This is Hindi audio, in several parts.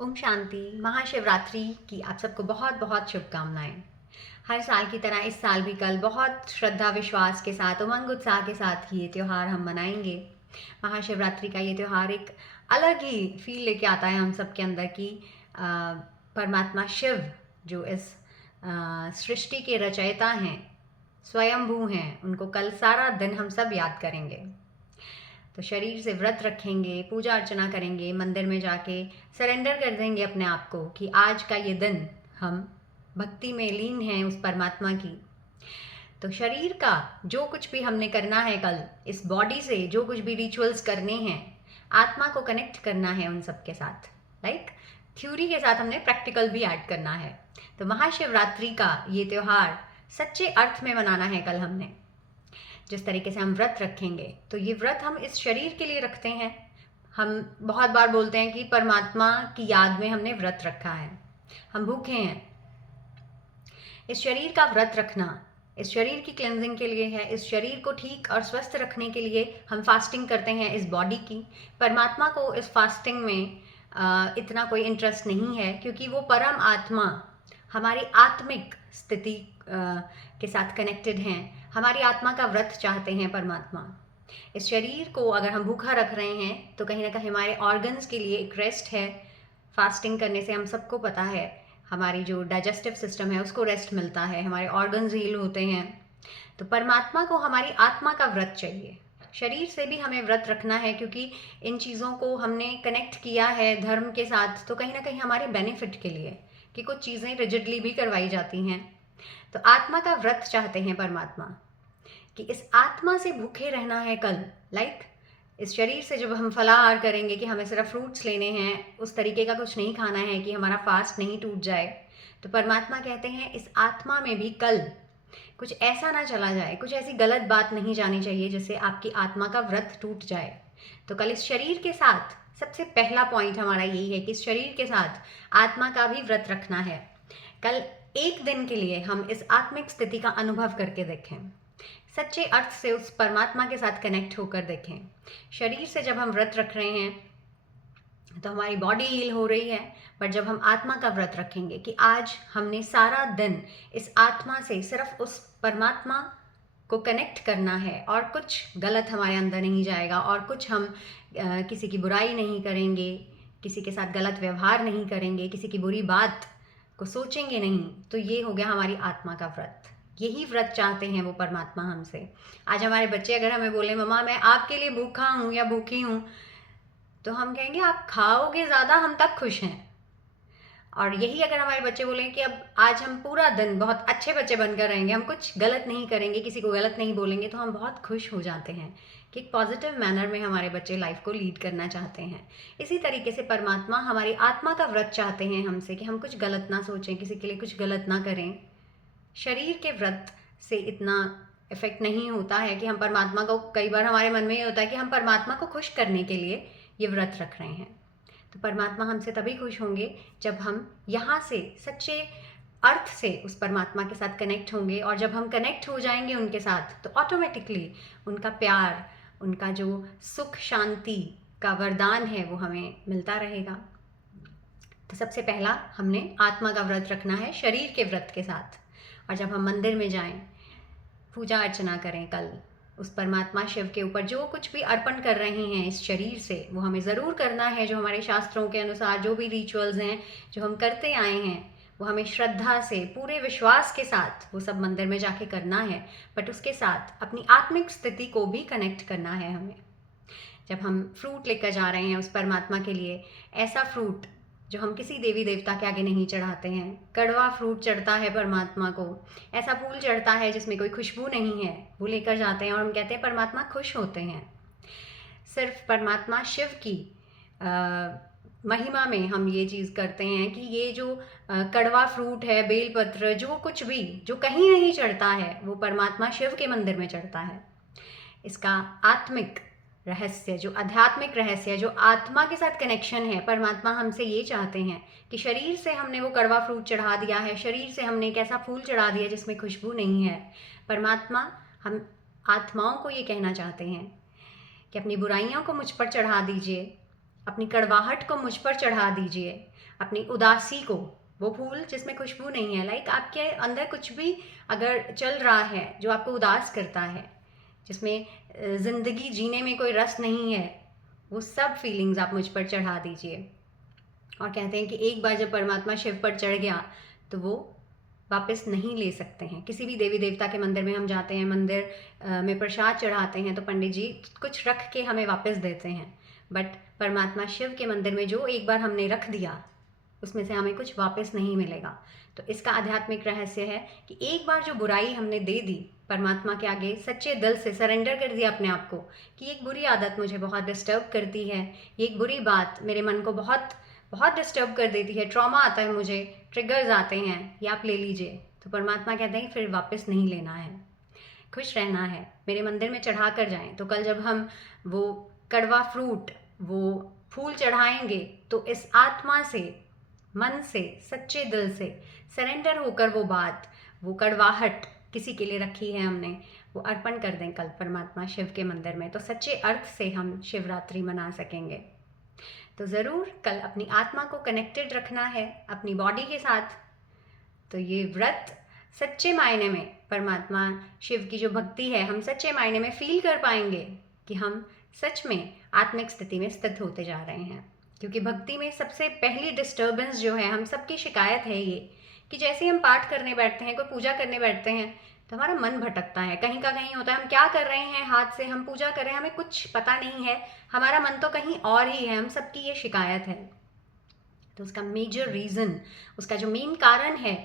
ओम शांति। महाशिवरात्रि की आप सबको बहुत बहुत शुभकामनाएं। हर साल की तरह इस साल भी कल बहुत श्रद्धा विश्वास के साथ उमंग उत्साह के साथ ये त्यौहार हम मनाएंगे। महाशिवरात्रि का ये त्यौहार एक अलग ही फील लेके आता है हम सब के अंदर की परमात्मा शिव जो इस सृष्टि के रचयिता हैं, स्वयंभू हैं, उनको कल सारा दिन हम सब याद करेंगे। तो शरीर से व्रत रखेंगे, पूजा अर्चना करेंगे, मंदिर में जाके सरेंडर कर देंगे अपने आप को कि आज का ये दिन हम भक्ति में लीन हैं उस परमात्मा की। तो शरीर का जो कुछ भी हमने करना है कल, इस बॉडी से जो कुछ भी रिचुअल्स करने हैं, आत्मा को कनेक्ट करना है उन सब के साथ। लाइक थ्योरी के साथ हमने प्रैक्टिकल भी ऐड करना है। तो महाशिवरात्रि का ये त्यौहार सच्चे अर्थ में मनाना है कल हमने। जिस तरीके से हम व्रत रखेंगे, तो ये व्रत हम इस शरीर के लिए रखते हैं। हम बहुत बार बोलते हैं कि परमात्मा की याद में हमने व्रत रखा है, हम भूखे हैं। इस शरीर का व्रत रखना इस शरीर की क्लेंजिंग के लिए है। इस शरीर को ठीक और स्वस्थ रखने के लिए हम फास्टिंग करते हैं इस बॉडी की। परमात्मा को इस फास्टिंग में इतना कोई इंटरेस्ट नहीं है, क्योंकि वो परम आत्मा हमारी आत्मिक स्थिति के साथ कनेक्टेड हैं। हमारी आत्मा का व्रत चाहते हैं परमात्मा। इस शरीर को अगर हम भूखा रख रहे हैं तो कहीं ना कहीं हमारे ऑर्गन्स के लिए एक रेस्ट है। फास्टिंग करने से हम सबको पता है हमारी जो डाइजेस्टिव सिस्टम है उसको रेस्ट मिलता है, हमारे ऑर्गन्स हील होते हैं। तो परमात्मा को हमारी आत्मा का व्रत चाहिए। शरीर से भी हमें व्रत रखना है, क्योंकि इन चीज़ों को हमने कनेक्ट किया है धर्म के साथ, तो कहीं ना कहीं हमारे बेनिफिट के लिए कि कुछ चीज़ें रिजिडली भी करवाई जाती हैं। तो आत्मा का व्रत चाहते हैं परमात्मा कि इस आत्मा से भूखे रहना है कल। लाइक इस शरीर से जब हम फलाहार करेंगे कि हमें सिर्फ फ्रूट्स लेने हैं, उस तरीके का कुछ नहीं खाना है कि हमारा फास्ट नहीं टूट जाए, तो परमात्मा कहते हैं इस आत्मा में भी कल कुछ ऐसा ना चला जाए, कुछ ऐसी गलत बात नहीं जानी चाहिए जिससे आपकी आत्मा का व्रत टूट जाए। तो कल इस शरीर के साथ सबसे पहला पॉइंट हमारा यही है कि इस शरीर के साथ आत्मा का भी व्रत रखना है। कल एक दिन के लिए हम इस आत्मिक स्थिति का अनुभव करके देखें, सच्चे अर्थ से उस परमात्मा के साथ कनेक्ट होकर देखें। शरीर से जब हम व्रत रख रहे हैं तो हमारी बॉडी हील हो रही है, पर जब हम आत्मा का व्रत रखेंगे कि आज हमने सारा दिन इस आत्मा से सिर्फ उस परमात्मा को कनेक्ट करना है और कुछ गलत हमारे अंदर नहीं जाएगा, और कुछ हम किसी की बुराई नहीं करेंगे, किसी के साथ गलत व्यवहार नहीं करेंगे, किसी की बुरी बात को सोचेंगे नहीं, तो ये हो गया हमारी आत्मा का व्रत। यही व्रत चाहते हैं वो परमात्मा हमसे। आज हमारे बच्चे अगर हमें बोले मम्मा मैं आपके लिए भूखा हूँ या भूखी हूँ, तो हम कहेंगे आप खाओगे ज़्यादा, हम तब खुश हैं। और यही अगर हमारे बच्चे बोलें कि अब आज हम पूरा दिन बहुत अच्छे बच्चे बनकर रहेंगे, हम कुछ गलत नहीं करेंगे, किसी को गलत नहीं बोलेंगे, तो हम बहुत खुश हो जाते हैं कि एक पॉजिटिव मैनर में हमारे बच्चे लाइफ को लीड करना चाहते हैं। इसी तरीके से परमात्मा हमारी आत्मा का व्रत चाहते हैं हमसे कि हम कुछ गलत ना सोचें, किसी के लिए कुछ गलत ना करें। शरीर के व्रत से इतना इफेक्ट नहीं होता है कि हम परमात्मा को, कई बार हमारे मन में ये होता है कि हम परमात्मा को खुश करने के लिए ये व्रत रख रहे हैं। तो परमात्मा हमसे तभी खुश होंगे जब हम यहाँ से सच्चे अर्थ से उस परमात्मा के साथ कनेक्ट होंगे, और जब हम कनेक्ट हो जाएंगे उनके साथ तो ऑटोमेटिकली उनका प्यार, उनका जो सुख शांति का वरदान है वो हमें मिलता रहेगा। तो सबसे पहला हमने आत्मा का व्रत रखना है शरीर के व्रत के साथ। और जब हम मंदिर में जाएं, पूजा अर्चना करें कल, उस परमात्मा शिव के ऊपर जो कुछ भी अर्पण कर रहे हैं इस शरीर से, वो हमें ज़रूर करना है। जो हमारे शास्त्रों के अनुसार जो भी रिचुअल्स हैं जो हम करते आए हैं, वो हमें श्रद्धा से, पूरे विश्वास के साथ वो सब मंदिर में जाके करना है। बट उसके साथ अपनी आत्मिक स्थिति को भी कनेक्ट करना है हमें। जब हम फ्रूट लेकर जा रहे हैं उस परमात्मा के लिए, ऐसा फ्रूट जो हम किसी देवी देवता के आगे नहीं चढ़ाते हैं, कड़वा फ्रूट चढ़ता है परमात्मा को, ऐसा फूल चढ़ता है जिसमें कोई खुशबू नहीं है, वो लेकर जाते हैं और हम कहते हैं परमात्मा खुश होते हैं। सिर्फ परमात्मा शिव की महिमा में हम ये चीज़ करते हैं कि ये जो कड़वा फ्रूट है, बेलपत्र, जो कुछ भी जो कहीं नहीं चढ़ता है, वो परमात्मा शिव के मंदिर में चढ़ता है। इसका आत्मिक रहस्य, जो आध्यात्मिक रहस्य, जो आत्मा के साथ कनेक्शन है, परमात्मा हमसे ये चाहते हैं कि शरीर से हमने वो कड़वा फ्रूट चढ़ा दिया है, शरीर से हमने एक ऐसा फूल चढ़ा दिया जिसमें खुशबू नहीं है। परमात्मा हम आत्माओं को ये कहना चाहते हैं कि अपनी बुराइयों को मुझ पर चढ़ा दीजिए, अपनी कड़वाहट को मुझ पर चढ़ा दीजिए, अपनी उदासी को, वो फूल जिसमें खुशबू नहीं है, लाइक आपके अंदर कुछ भी अगर चल रहा है जो आपको उदास करता है, जिसमें ज़िंदगी जीने में कोई रस नहीं है, वो सब फीलिंग्स आप मुझ पर चढ़ा दीजिए। और कहते हैं कि एक बार जब परमात्मा शिव पर चढ़ गया तो वो वापस नहीं ले सकते हैं। किसी भी देवी देवता के मंदिर में हम जाते हैं, मंदिर में प्रसाद चढ़ाते हैं तो पंडित जी कुछ रख के हमें वापस देते हैं, बट परमात्मा शिव के मंदिर में जो एक बार हमने रख दिया उसमें से हमें कुछ वापस नहीं मिलेगा। तो इसका आध्यात्मिक रहस्य है कि एक बार जो बुराई हमने दे दी, परमात्मा के आगे सच्चे दिल से सरेंडर कर दिया अपने आप को कि एक बुरी आदत मुझे बहुत डिस्टर्ब करती है, ये एक बुरी बात मेरे मन को बहुत बहुत डिस्टर्ब कर देती है, ट्रॉमा आता है, मुझे ट्रिगर्स आते हैं, ये आप ले लीजिए। तो परमात्मा कहते हैं फिर वापस नहीं लेना है, खुश रहना है, मेरे मंदिर में चढ़ा कर जाएं। तो कल जब हम वो कड़वा फ्रूट, वो फूल चढ़ाएंगे तो इस आत्मा से, मन से, सच्चे दिल से सरेंडर होकर वो बात, वो कड़वाहट किसी के लिए रखी है हमने, वो अर्पण कर दें कल परमात्मा शिव के मंदिर में, तो सच्चे अर्थ से हम शिवरात्रि मना सकेंगे। तो ज़रूर कल अपनी आत्मा को कनेक्टेड रखना है अपनी बॉडी के साथ। तो ये व्रत सच्चे मायने में परमात्मा शिव की जो भक्ति है, हम सच्चे मायने में फील कर पाएंगे कि हम सच में आत्मिक स्थिति में स्थित होते जा रहे हैं। क्योंकि भक्ति में सबसे पहली डिस्टर्बेंस जो है, हम सबकी शिकायत है ये कि जैसे हम पाठ करने बैठते हैं, कोई पूजा करने बैठते हैं तो हमारा मन भटकता है, कहीं का कहीं होता है। हम क्या कर रहे हैं, हाथ से हम पूजा कर रहे हैं, हमें कुछ पता नहीं है, हमारा मन तो कहीं और ही है। हम सबकी ये शिकायत है। तो उसका मेजर रीज़न, उसका जो मेन कारण है,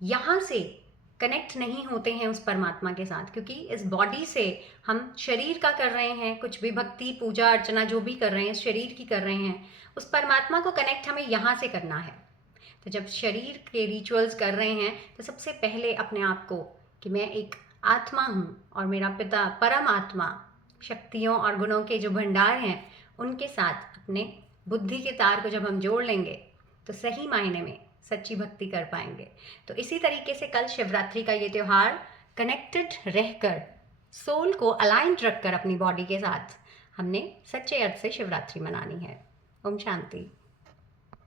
यहाँ से कनेक्ट नहीं होते हैं उस परमात्मा के साथ। क्योंकि इस बॉडी से हम शरीर का कर रहे हैं, कुछ भी भक्ति पूजा अर्चना जो भी कर रहे हैं शरीर की कर रहे हैं, उस परमात्मा को कनेक्ट हमें यहाँ से करना है। तो जब शरीर के रिचुअल्स कर रहे हैं तो सबसे पहले अपने आप को कि मैं एक आत्मा हूँ और मेरा पिता परम आत्मा शक्तियों और गुणों के जो भंडार हैं उनके साथ अपने बुद्धि के तार को जब हम जोड़ लेंगे तो सही मायने में सच्ची भक्ति कर पाएंगे। तो इसी तरीके से कल शिवरात्रि का ये त्यौहार कनेक्टेड रहकर, सोल को अलाइंड रखकर अपनी बॉडी के साथ हमने सच्चे अर्थ से शिवरात्रि मनानी है। ओम शांति।